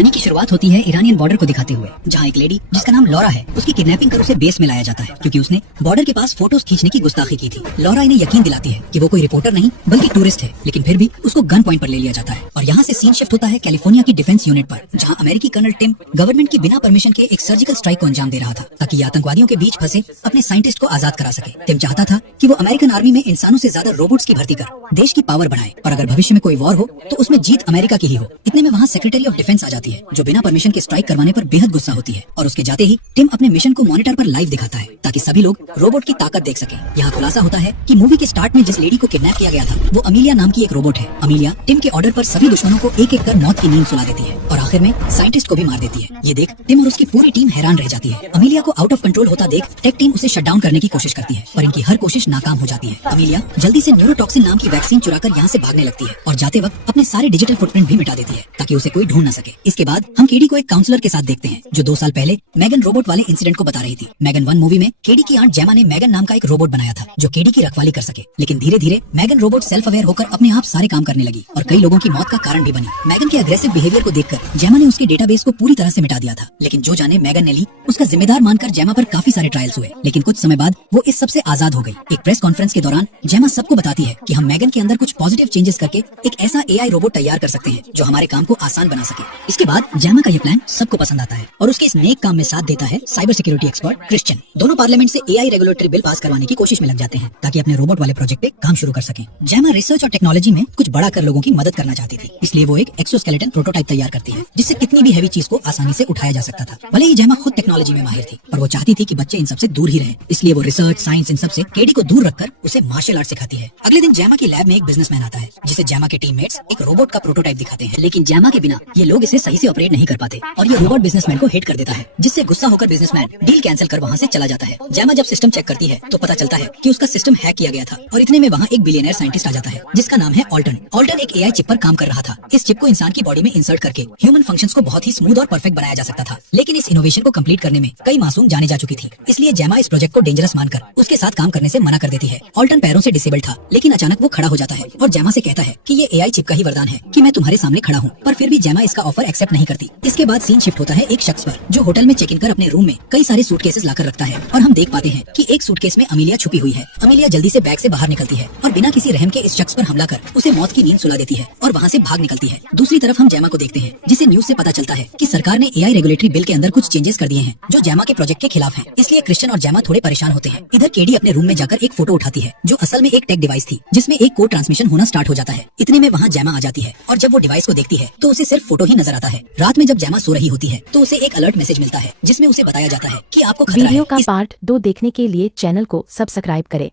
कहानी की शुरुआत होती है ईरानियन बॉर्डर को दिखाते हुए, जहाँ एक लेडी जिसका नाम लॉरा है, उसकी किडनैपिंग कर उसे बेस में लाया जाता है क्योंकि उसने बॉर्डर के पास फोटोज खींचने की गुस्ताखी की थी। लॉरा इन्हें यकीन दिलाती है कि वो कोई रिपोर्टर नहीं बल्कि टूरिस्ट है, लेकिन फिर भी उसको गन पॉइंट पर ले लिया जाता है। और यहाँ से सीन शिफ्ट होता है कैलिफोर्निया की डिफेंस यूनिट पर, जहाँ अमेरिकी कर्नल टिम गवर्नमेंट की बिना परमिशन के एक सर्जिकल स्ट्राइक को अंजाम दे रहा था ताकि आतंकवादियों के बीच फंसे अपने साइंटिस्ट को आजाद करा सके। टिम चाहता था कि वो अमेरिकन आर्मी में इंसानों से ज्यादा रोबोट्स की भर्ती कर देश की पावर बढ़ाए, और अगर भविष्य में कोई वॉर हो तो उसमें जीत अमेरिका की ही हो। इतने में वहाँ सेक्रेटरी ऑफ डिफेंस आ जाती है, जो बिना परमिशन के स्ट्राइक करवाने पर बेहद गुस्सा होती है, और उसके जाते ही टिम अपने मिशन को मॉनिटर पर लाइव दिखाता है ताकि सभी लोग रोबोट की ताकत देख सके। यहाँ खुलासा होता है कि मूवी के स्टार्ट में जिस लेडी को किडनैप किया गया था वो अमीलिया नाम की एक रोबोट है। अमीलिया टिम के ऑर्डर पर सभी दुश्मनों को एक एक कर मौत की नींद सुला देती है और आखिर में साइंटिस्ट को भी मार देती है। ये देख टिम और उसकी पूरी टीम हैरान रह जाती है। अमीलिया को आउट ऑफ कंट्रोल होता देख टेक टीम उसे शट डाउन करने की कोशिश करती है, पर इनकी हर कोशिश नाकाम हो जाती है। अमीलिया जल्दी से न्यूरोटॉक्सिन नाम की वैक्सीन चुराकर यहाँ से भागने लगती है और जाते वक्त अपने सारे डिजिटल फुटप्रिंट भी मिटा देती है ताकि उसे कोई ढूंढ न सके। इसके बाद हम केडी को एक काउंसलर के साथ देखते हैं जो 2 साल पहले मैगन रोबोट वाले इंसिडेंट को बता रही थी। मैगन 1 मूवी में केडी की आंट जेमा ने मैगन नाम का एक रोबोट बनाया था जो केडी की रखवाली कर सके, लेकिन धीरे धीरे मैगन रोबोट सेल्फ अवेयर होकर अपने आप सारे काम करने लगी और कई लोगों की मौत का कारण भी बनी। मैगन के अग्रेसिव बिहेवियर को देखकर जेमा ने उसके डेटाबेस को पूरी तरह से मिटा दिया था, लेकिन जो जाने मैगन ने ली उसका जिम्मेदार मानकर जेमा पर काफी सारे ट्रायल्स हुए, लेकिन कुछ समय बाद वो इस सबसे आजाद हो गई। एक प्रेस कॉन्फ्रेंस के दौरान जेमा सबको बताती है कि हम मैगन के अंदर कुछ पॉजिटिव चेंजेस करके एक ऐसा एआई रोबोट तैयार कर सकते हैं जो हमारे काम को आसान बना सके। इसके बाद जेमा का ये प्लान सबको पसंद आता है और उसके इस नेक काम में साथ देता है साइबर सिक्योरिटी एक्सपर्ट क्रिश्चियन। दोनों पार्लियामेंट से एआई रेगुलेटरी बिल पास करवाने की कोशिश में लग जाते हैं ताकि अपने रोबोट वाले प्रोजेक्ट पे काम शुरू कर सकें। जेमा रिसर्च और टेक्नोलॉजी में कुछ बड़ा कर लोगों की मदद करना चाहती थी, इसलिए वो एक एक्सोस्केलेटन प्रोटोटाइप तैयार करती है जिससे कितनी भी हैवी चीज को आसानी से उठाया जा सकता था। भले ही जेमा खुद टेक्नोलॉजी में माहिर थी, पर वो चाहती थी कि बच्चे इन सबसे दूर ही रहें, इसलिए वो रिसर्च साइंस इन सबसे केडी को दूर रखकर उसे मार्शल आर्ट सिखाती है। अगले दिन जेमा की लैब में एक बिजनेसमैन आता है जिसे जेमा के टीममेट्स एक रोबोट का प्रोटोटाइप दिखाते हैं, लेकिन जेमा के बिना ये लोग इसे सही से ऑपरेट नहीं कर पाते और ये रोबोट बिजनेसमैन को हिट कर देता है, जिससे गुस्सा होकर बिजनेसमैन डील कैंसिल कर वहाँ से चला जाता है। जेमा जब सिस्टम चेक करती है तो पता चलता है कि उसका सिस्टम हैक किया गया था और इतने में वहाँ एक बिलियनर साइंटिस्ट आ जाता है जिसका नाम है ऑल्टन। ऑल्टन एक एआई चिप पर काम कर रहा था। इस चिप को इंसान की बॉडी में इंसर्ट करके ह्यूमन फंक्शंस को बहुत ही स्मूथ और परफेक्ट बनाया जा सकता था, लेकिन इस इनोवेशन को कंप्लीट करने में कई मासूम जाने जा चुकी थी, इसलिए जेमा इस प्रोजेक्ट को डेंजरस मानकर उसके साथ काम करने से मना कर देती है। ऑल्टन पैरों से डिसेबल्ड था, लेकिन अचानक वो खड़ा हो जाता है और जेमा से कहता है कि ये एआई चिप का ही वरदान है कि मैं तुम्हारे सामने खड़ा हूँ, पर फिर भी जेमा इसका ऑफर एक्सेप्ट नहीं करती। इसके बाद सीन शिफ्ट होता है एक शख्स पर जो होटल में चेक इन कर अपने रूम में कई सारे सूटकेसेस लाकर रखता है और हम देख पाते हैं कि एक सूटकेस में अमीलिया छुपी हुई है। अमीलिया जल्दी से बैग से बाहर निकलती है और बिना किसी रहम के इस शख्स पर हमला कर उसे मौत की नींद सुला देती है और वहाँ से भाग निकलती है। दूसरी तरफ हम जेमा को देखते हैं जिसे न्यूज से पता चलता है कि सरकार ने एआई रेगुलेटरी बिल के अंदर कुछ चेंजेस कर दिए हैं जो जेमा के प्रोजेक्ट के खिलाफ हैं, इसलिए क्रिश्चियन और जेमा थोड़े परेशान होते हैं। इधर केडी अपने रूम में जाकर एक फोटो उठाती है जो असल में एक टेक डिवाइस थी जिसमें एक कोड ट्रांसमिशन होना स्टार्ट हो जाता है। इतने में वहाँ जेमा आ जाती है और जब वो डिवाइस को देखती है तो उसे सिर्फ फोटो ही नजर आता है। रात में जब जेमा सो रही होती है तो उसे एक अलर्ट मैसेज मिलता है जिसमें उसे बताया जाता है कि आपको खतरा है। वीडियो का पार्ट 2 देखने के लिए चैनल को सब्सक्राइब करें।